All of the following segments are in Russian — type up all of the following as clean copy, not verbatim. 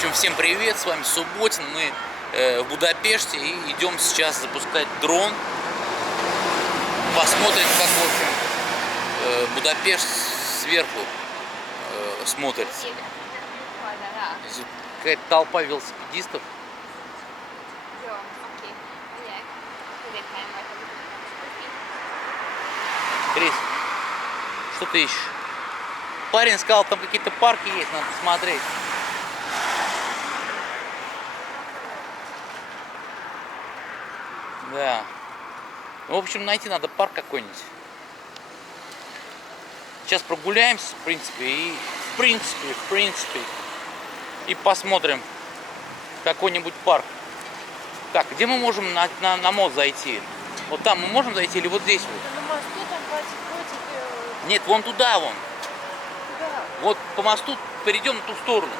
общем, всем привет, с вами Субботин, мы в Будапеште и идем сейчас запускать дрон. Посмотрим, как, в общем, Будапешт сверху смотрится. Здесь какая-то толпа велосипедистов. Крис, что ты ищешь? Парень сказал, там какие-то парки есть, надо посмотреть. Да. В общем, найти надо парк какой-нибудь. Сейчас прогуляемся, в принципе, и посмотрим какой-нибудь парк. Так, где мы можем на мост зайти? Вот там мы можем зайти или вот здесь вот? На мосту там против. Нет, вон туда вон. Куда? Вот по мосту перейдем на ту сторону.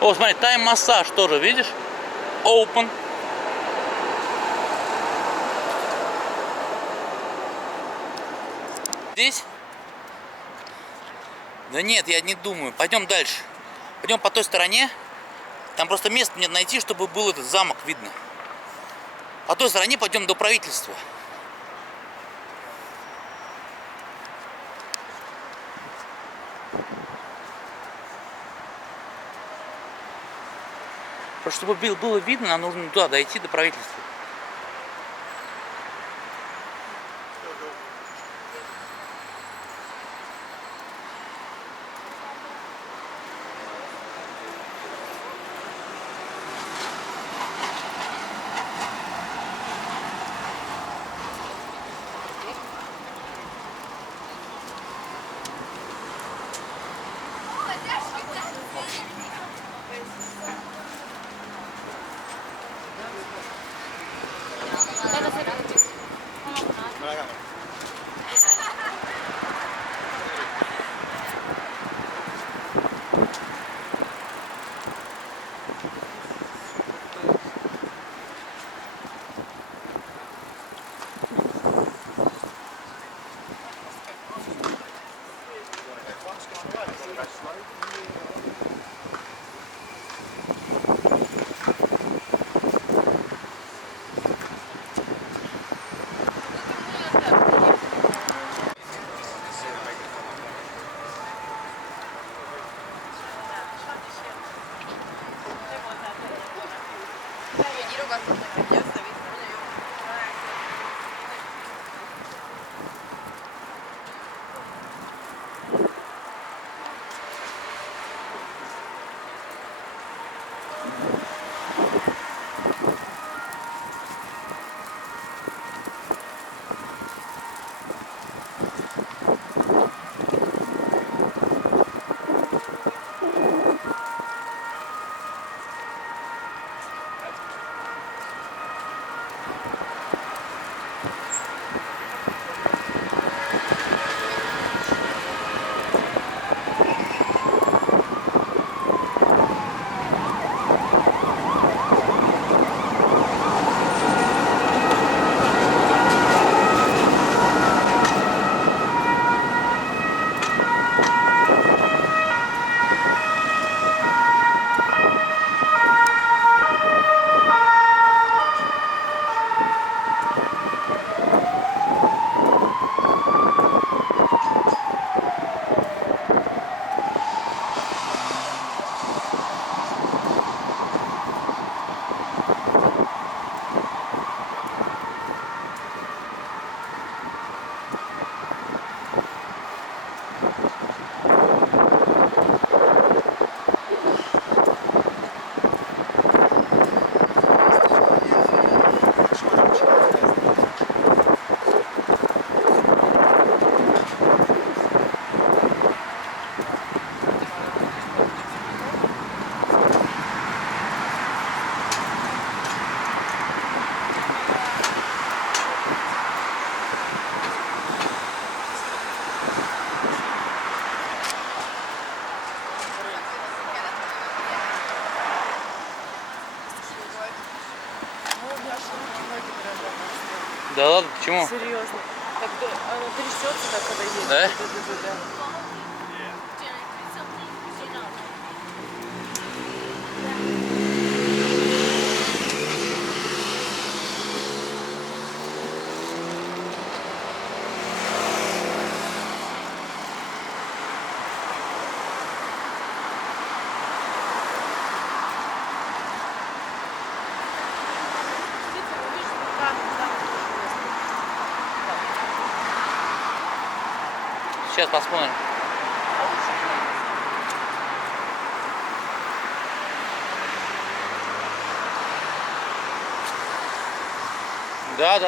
О, смотри, тайм-массаж тоже, видишь? Open. Здесь? Да нет, я не думаю. Пойдем дальше. Пойдем по той стороне. Там просто место нет найти, чтобы был этот замок видно. По той стороне пойдем до правительства. Просто чтобы было видно, нам нужно туда дойти до правительства. Да ладно, почему? Серьезно. Так, оно трясется так, когда едет. Да? Да. Сейчас посмотрим. Да.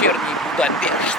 Вечерний Будапешт.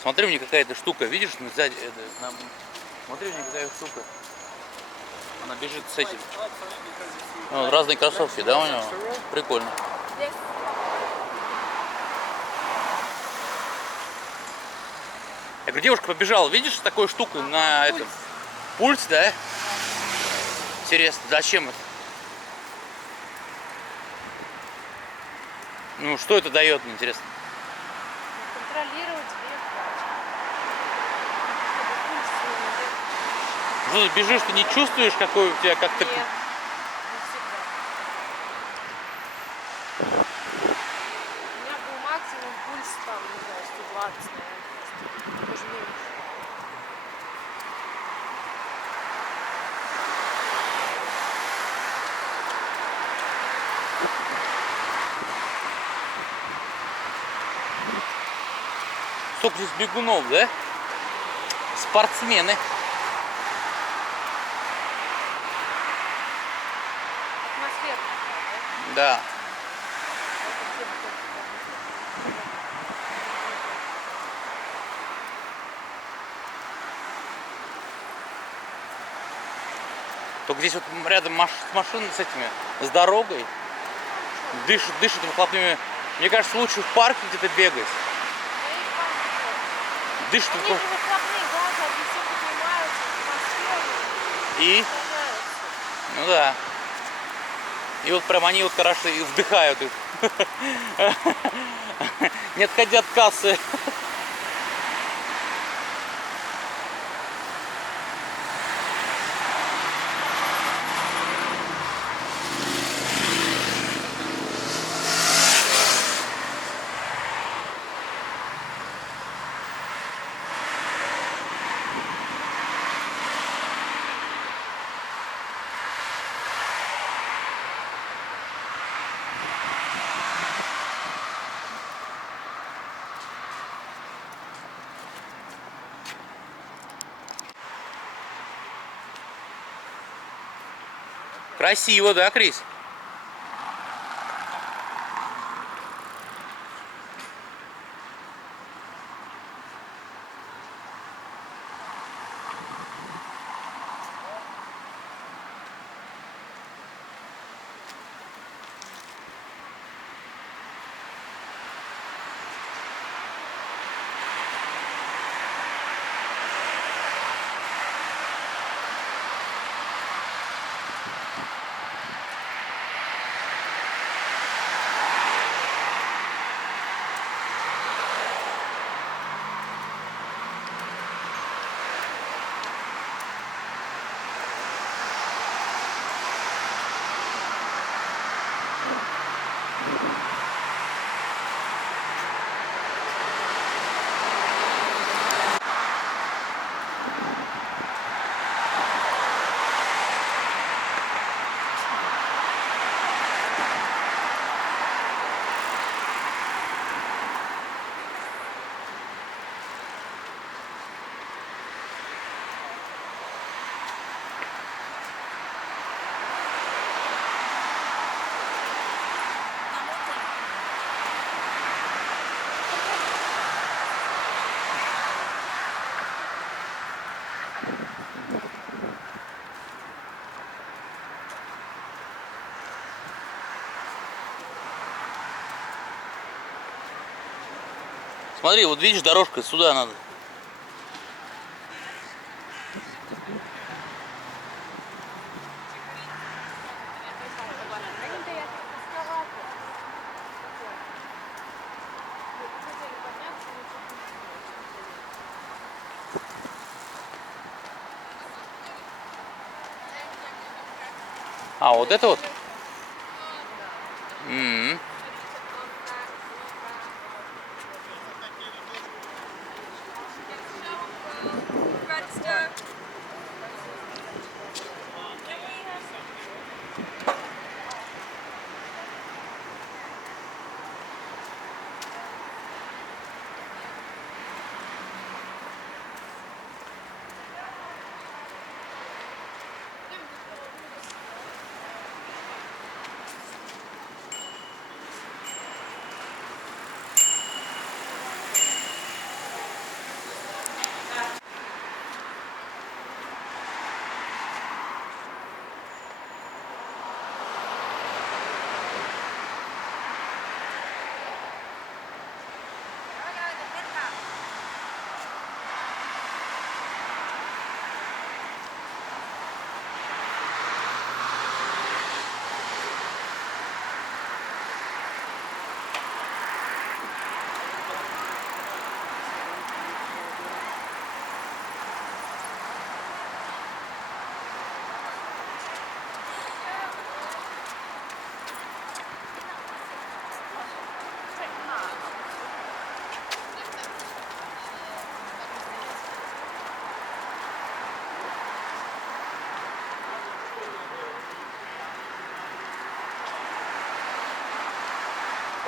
Смотри, у меня какая-то штука, видишь, сзади, смотри, у меня какая штука. Она бежит с этим. Ну, разные кроссовки, да, у него? Прикольно. Я говорю, девушка побежала, видишь, такой штукой на этом. Пульс, да? Интересно, зачем это? Ну, что это дает, интересно? Контролировать вес, чтобы пульс Что ты бежишь, ты не чувствуешь, какой у тебя как-то... Нет, не всегда. У меня был максимум пульс там, не знаю, 120, наверное. Даже меньше. Сколько здесь бегунов, да? Спортсмены. Атмосфера, да? Да. Только здесь вот рядом машины с этими, с дорогой. Дышат выхлопными. Мне кажется, лучше в парке где-то бегать. Да и память. Дышат Они же выхлопные газы, они все поднимаются в атмосферу и... становятся. Ну да. И вот прям они вот хорошо и вдыхают их. Не отходя от кассы. Красиво, да, Крис? Смотри, вот видишь, дорожка сюда надо. А, вот это вот? М-м.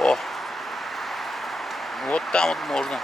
О, вот там вот можно.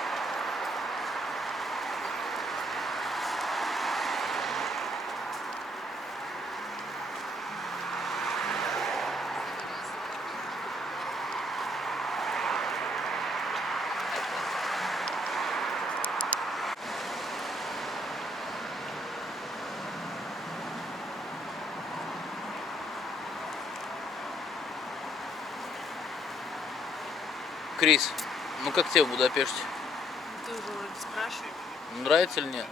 Крис, ну как тебе в Будапеште? Ты уже вроде спрашиваешь. Нравится или нет?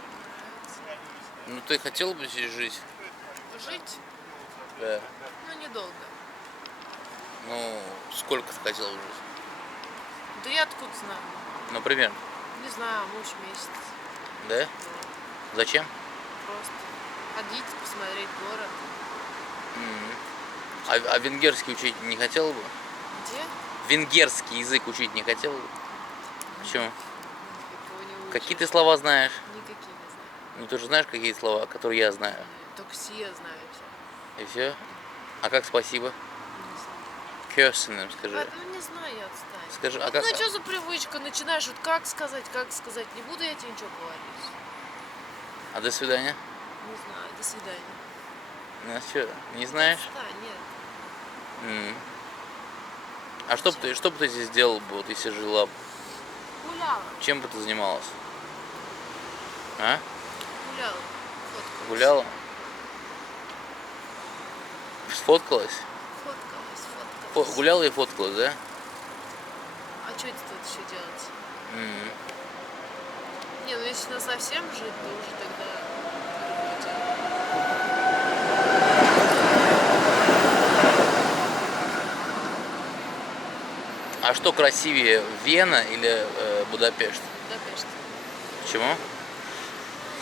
Ну ты хотел бы здесь жить? Жить? Да. Ну, недолго. Ну, сколько ты хотел бы жить? Да я откуда знаю? Например, Не знаю, может месяц. да? Зачем? Просто ходить, посмотреть город. А венгерский учить не хотел бы? Где? Венгерский язык учить не хотел бы? Почему? Никого не учишь. Какие ты слова знаешь? Никакие не знаю. Ну ты же знаешь, какие слова, которые я знаю. Только все знаю все. И все? А как спасибо? Не знаю. Кёсиным скажи. Ну не знаю, я отстань. Скажи, а Ну, как? ну что за привычка? Начинаешь вот как сказать. Не буду я тебе ничего говорить. А до свидания? Не знаю. До свидания. Ну что, не знаешь? Да, нет. А что бы ты здесь делал бы, вот если жила бы? Гуляла. Чем бы ты занималась? А? Гуляла. Фоткалась. Гуляла? Сфоткалась? Фоткалась. Гуляла и фоткалась, да? А что это тут еще делать? Не, ну если на совсем жить, то уже тогда другое дело. А что красивее, Вена или Будапешт? Будапешт. Почему? Ну,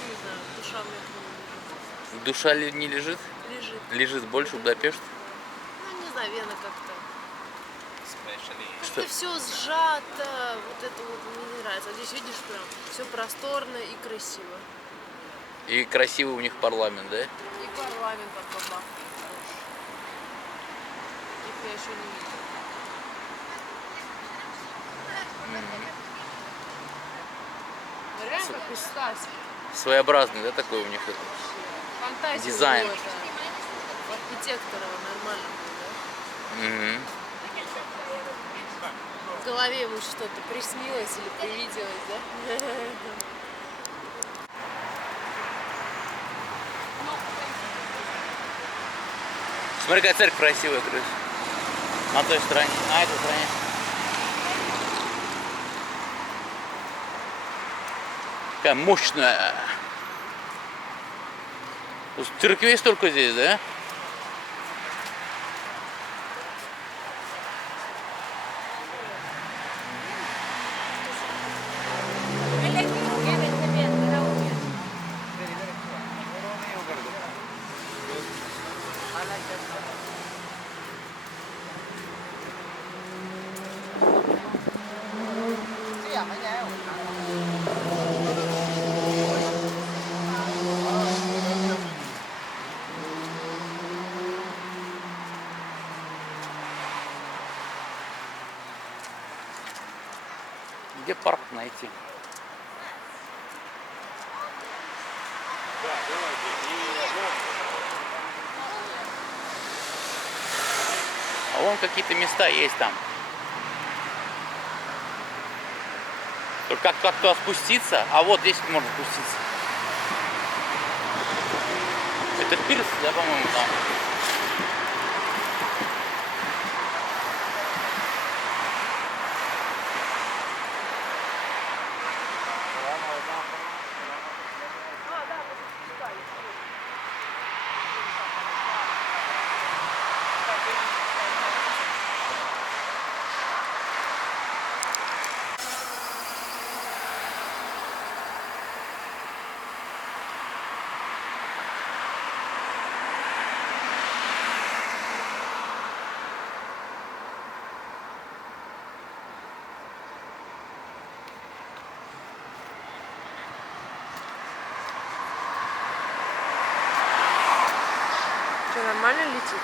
не знаю, душа у меня Душа не лежит? лежит. Лежит больше Будапешт? Ну, не знаю, Вена как-то. Что? Как-то все сжато, вот это вот мне не нравится. А здесь видишь прям все просторно и красиво. И красивый у них парламент, да? И парламент под бабах. Их я еще не видела. Ну, реально как из сказки. Своеобразный, да, такой у них это? Фантазия Дизайн. у архитектора нормально было, Мгм. да? В голове ему что-то приснилось или привиделось, да? Смотри, какая церковь красивая, Крис. На той стороне, на этой стороне. Какая мощная. Церквей столько здесь, да? Где парк найти? А вон какие-то места есть там. Только как туда спуститься? А вот здесь можно спуститься. Это пирс, да, по-моему, там. Что, нормально летит?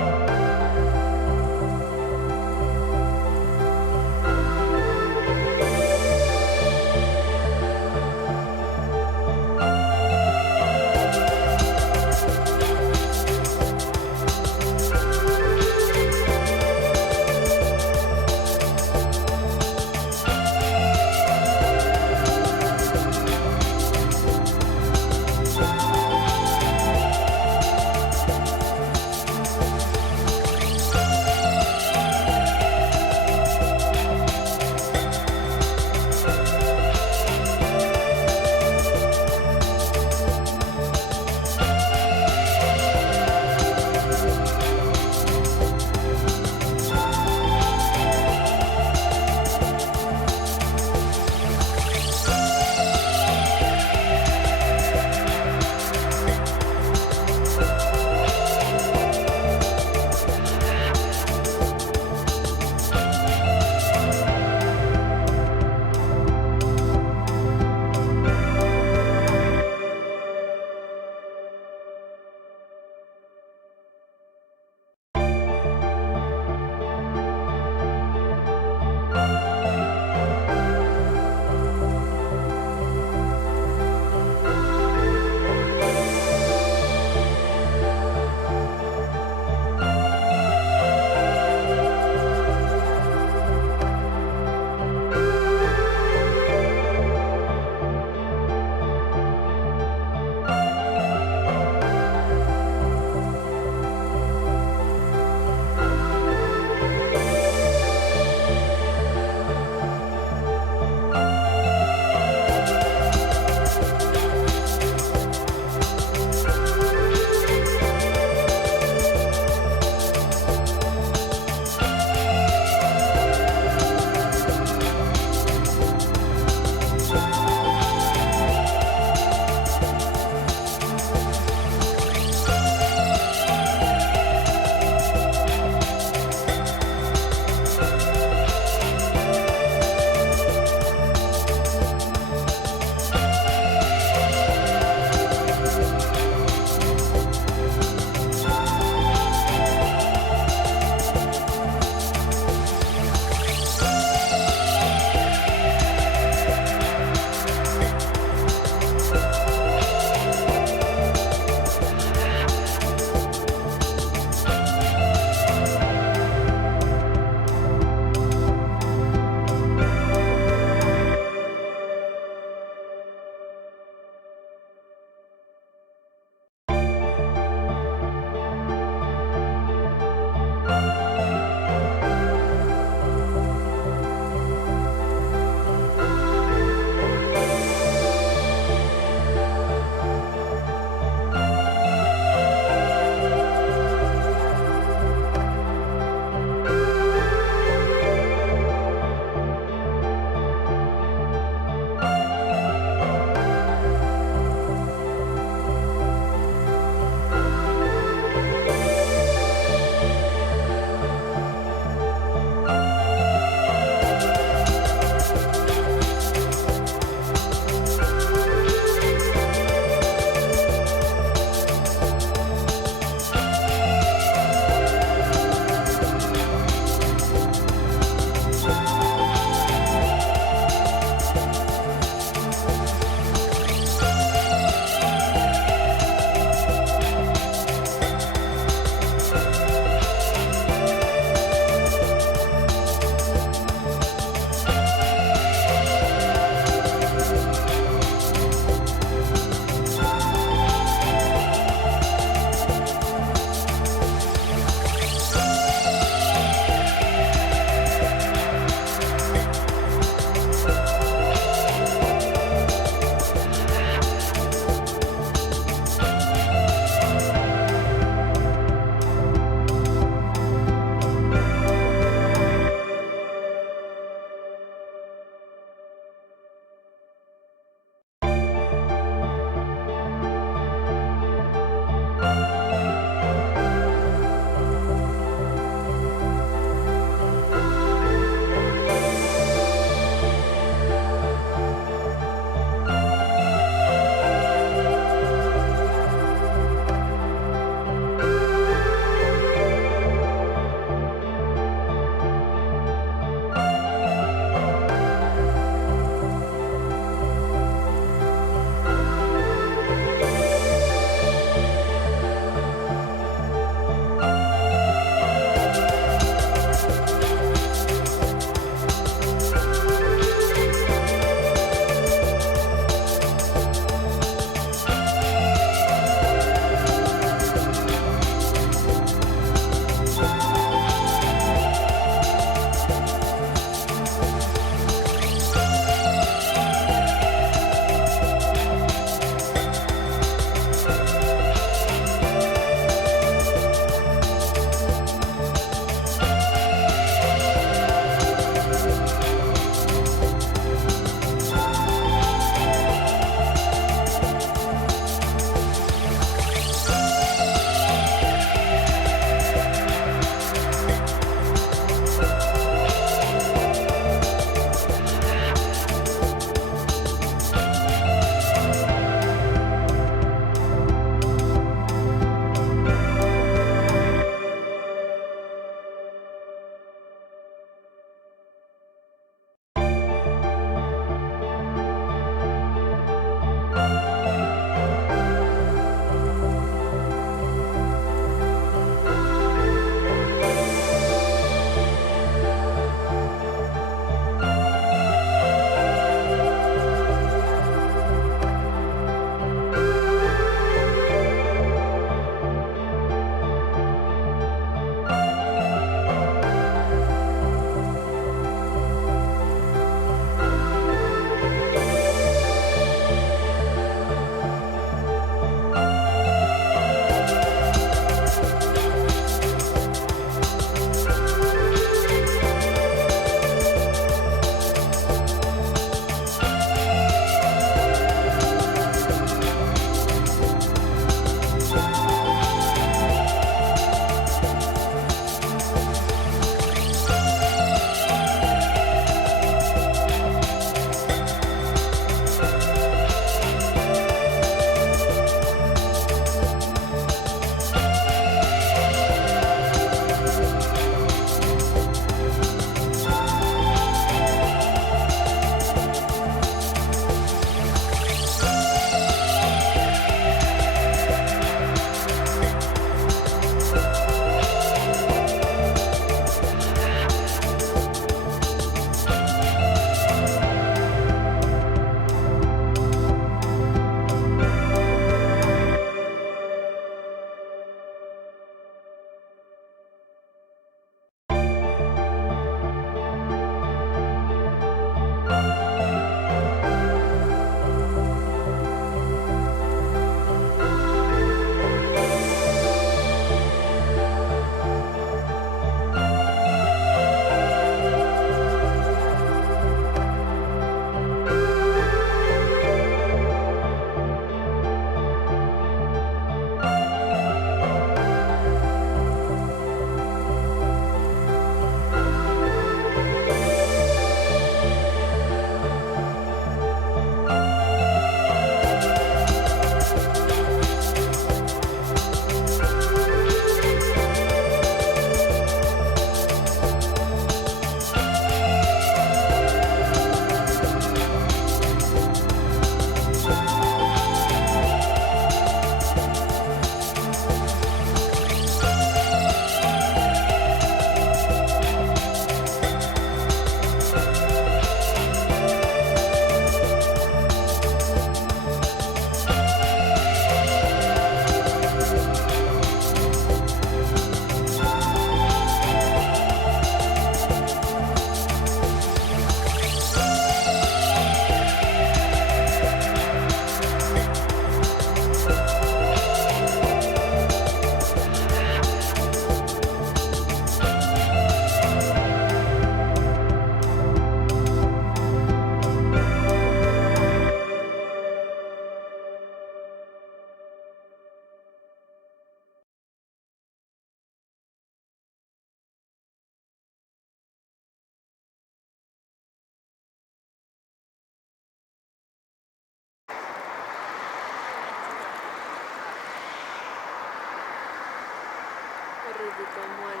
рыбу поймали.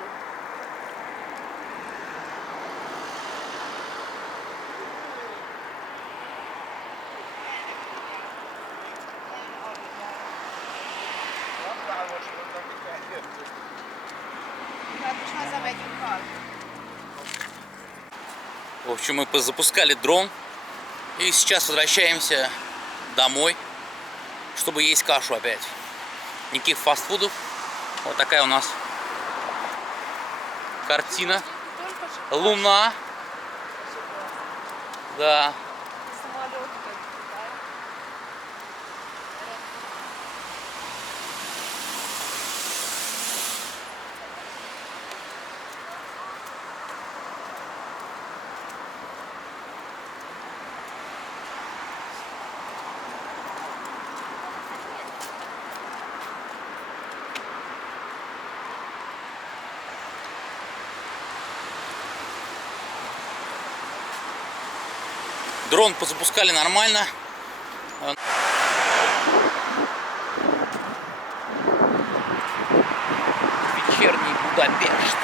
В общем, мы запускали дрон. И сейчас возвращаемся домой, чтобы есть кашу опять. Никаких фастфудов. Вот такая у нас картина. Луна. Да. Самолеты как летают. Дрон запускали нормально. Вечерний Будапешт.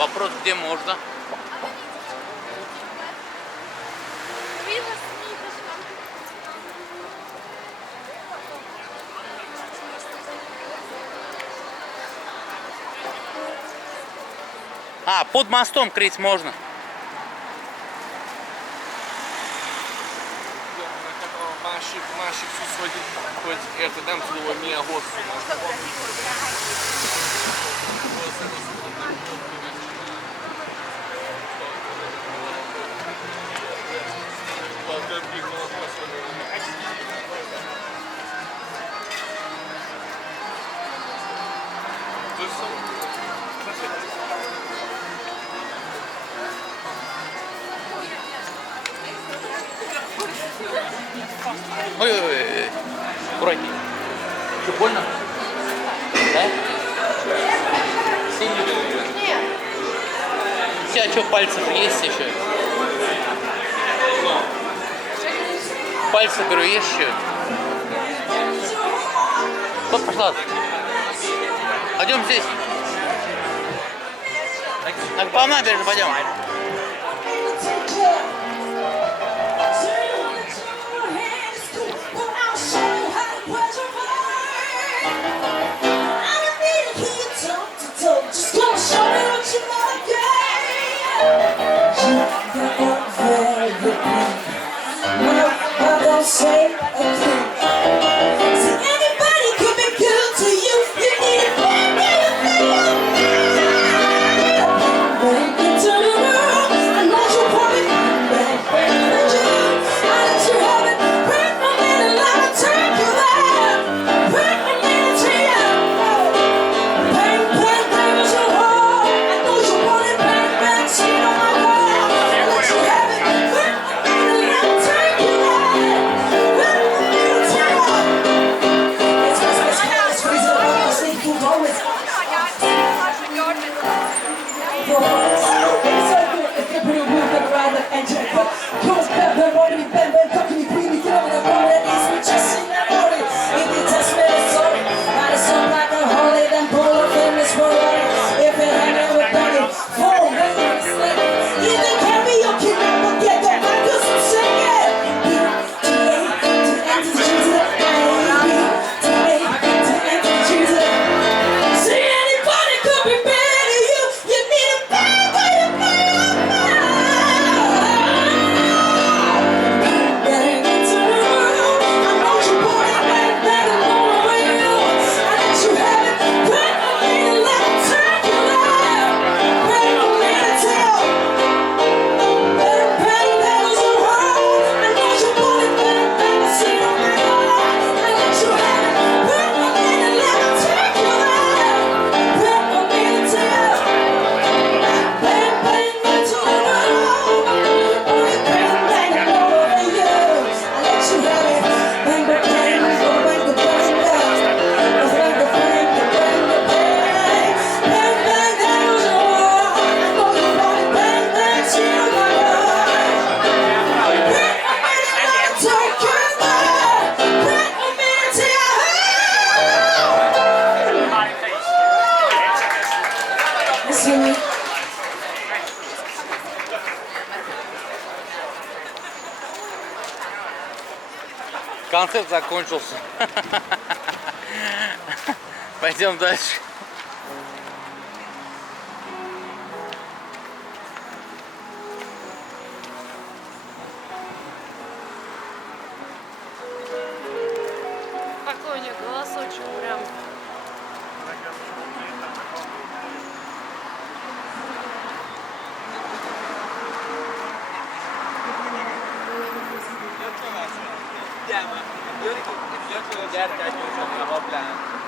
Вопрос, где можно. А, под мостом крыть можно. Másik szusz, hogy érted, nem tudom, hogy milyen hosszú. A többi Ой-ой-ой. Аккуратней. Что, больно? Да? Сильно? Нет. У тебя что, пальцев есть еще? Пальцы, говорю, есть еще? Вот пошла. Пойдем здесь. Так по набережной пойдем. Just gonna show me what you like, yeah. No, I don't say a thing. See, anybody can be good to you. You need a man, baby, turn around. I know you want it, baby. I let you have it. Bring a man and let me take you there. Bring a man to you. Bang, bang, bang is your heart. I know you want it, bang, bang, see on my car. I let you have it. Bring a man and let me take you there. Bring a man to you. It's my special house, freezing up on the sleep, who always it's so good, it's good, pretty weird, but ride like engine. But yours, bam, bam, body, bam, bam, talking to me, get over the ball, that is me, just sing that body. If you test me, it's sorry. I just sound like a holy, then pull up in this world. If it ain't ever done it, fall, make it slip. You think karaoke never get the mic, 'cause I'm singing. B, to A, to N, to G, to the A, B, to A, to N, to G, to the see anybody could be better than you. You need a better way to be. Better get to the room. I know you want it, better know where you. I let you have it. Bring a man, let me take you there. Bring a man to you. Bang, bang, that was your heart. I know you want it, better see on my heart. I let you have it. Bring a man and let me take you there. Bring a man to you. Bang, bang, that's your heart. Bang, bang, all over you. I let you have it. Bang, bang, bang, bang, bang, bang, bang, bang, bang, bang, bang, bang. Bang, bang, that was your heart. I know you want it. Bang, bang, see on my heart. Bring a man and let me take you there. Bring a man to you. Listen. Концерт закончился. Пойдем дальше. Какой у нее голосочек прям. Gyertek, gyertek, gyertek, gyertek,